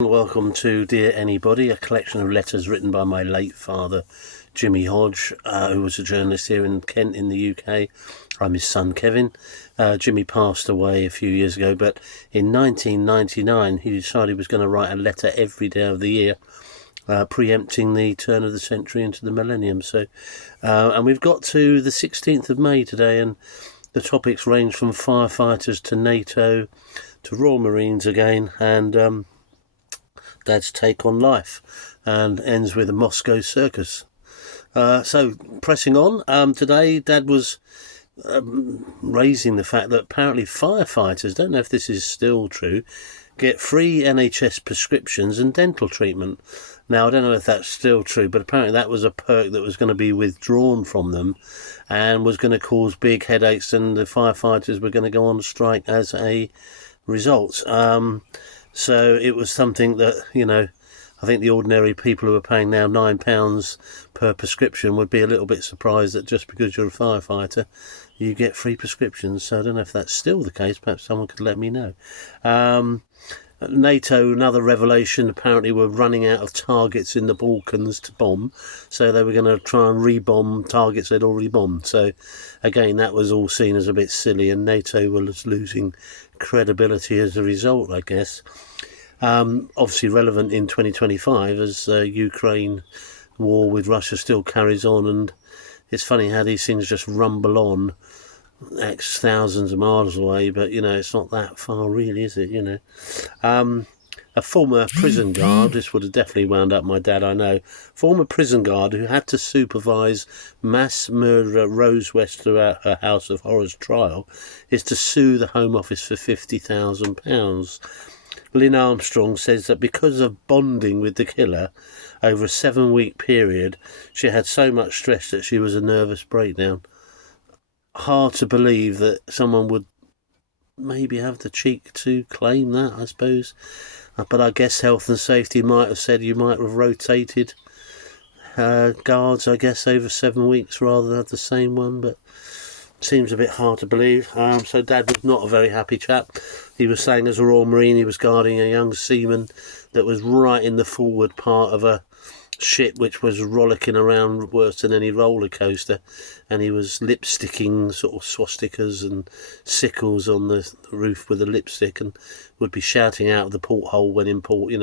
Welcome to Dear Anybody, a collection of letters written by my late father, Jimmy Hodge, who was a journalist here in Kent in the UK. I'm his son, Kevin. Jimmy passed away a few years ago, but in 1999 he decided he was going to write a letter every day of the year, preempting the turn of the century into the millennium. And we've got to the 16th of May today, and the topics range from firefighters to NATO to Royal Marines again, and Dad's take on life, and ends with a Moscow circus. So pressing on, today Dad was raising the fact that apparently firefighters, don't know if this is still true, get free NHS prescriptions and dental treatment. Now, I don't know if that's still true, but apparently that was a perk that was going to be withdrawn from them and was going to cause big headaches, and the firefighters were going to go on strike as a result. So it was something that, I think the ordinary people who are paying now £9 per prescription would be a little bit surprised that just because you're a firefighter, you get free prescriptions. So I don't know if that's still the case. Perhaps someone could let me know. NATO, another revelation, apparently were running out of targets in the Balkans to bomb, so they were going to try and rebomb targets they'd already bombed. So again, that was all seen as a bit silly, and NATO was losing credibility as a result, I guess. Obviously relevant in 2025 as Ukraine war with Russia still carries on, and it's funny how these things just rumble on X thousands of miles away, but it's not that far really, is it? A former prison guard, this would have definitely wound up my dad, I know, former prison guard who had to supervise mass murderer Rose West throughout her House of Horrors trial, is to sue the Home Office for £50,000. Lynn Armstrong says that because of bonding with the killer over a 7-week period, she had so much stress that she was a nervous breakdown. Hard to believe that someone would maybe have the cheek to claim that, I suppose. But I guess health and safety might have said you might have rotated guards, I guess, over 7 weeks rather than have the same one, but seems a bit hard to believe. So Dad was not a very happy chap. He was saying as a Royal Marine he was guarding a young seaman that was right in the forward part of a ship which was rollicking around worse than any roller coaster, and he was lipsticking sort of swastikas and sickles on the roof with a lipstick, and would be shouting out of the porthole when in port,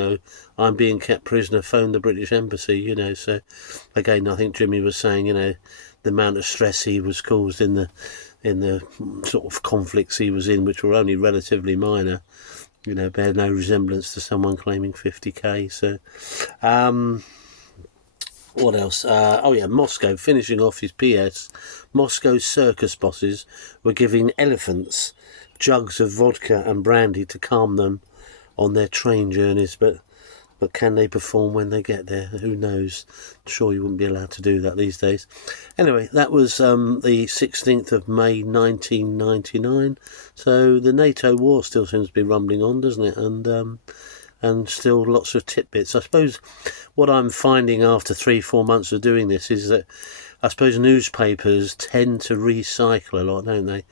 I'm being kept prisoner, phone the British Embassy, So again, I think Jimmy was saying, the amount of stress he was caused in the sort of conflicts he was in, which were only relatively minor, bear no resemblance to someone claiming 50k. So what else? Moscow, finishing off his PS. Moscow circus bosses were giving elephants jugs of vodka and brandy to calm them on their train journeys, but can they perform when they get there? Who knows? I'm sure you wouldn't be allowed to do that these days. Anyway, that was the 16th of May 1999. So the NATO war still seems to be rumbling on, doesn't it? And still lots of tidbits. I suppose what I'm finding after 3-4 months of doing this is that I suppose newspapers tend to recycle a lot, don't they?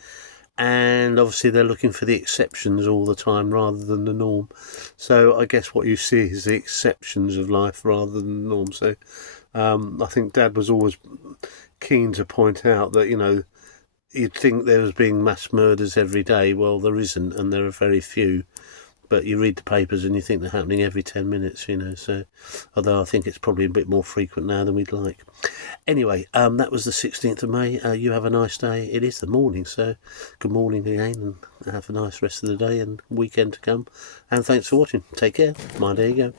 And obviously they're looking for the exceptions all the time rather than the norm. So I guess what you see is the exceptions of life rather than the norm. So I think Dad was always keen to point out that, you'd think there was being mass murders every day. Well, there isn't, and there are very few. But you read the papers and you think they're happening every 10 minutes, so although I think it's probably a bit more frequent now than we'd like. Anyway, that was the 16th of May. You have a nice day. It is the morning, so good morning again, and have a nice rest of the day and weekend to come. And thanks for watching. Take care. Mind, there you go.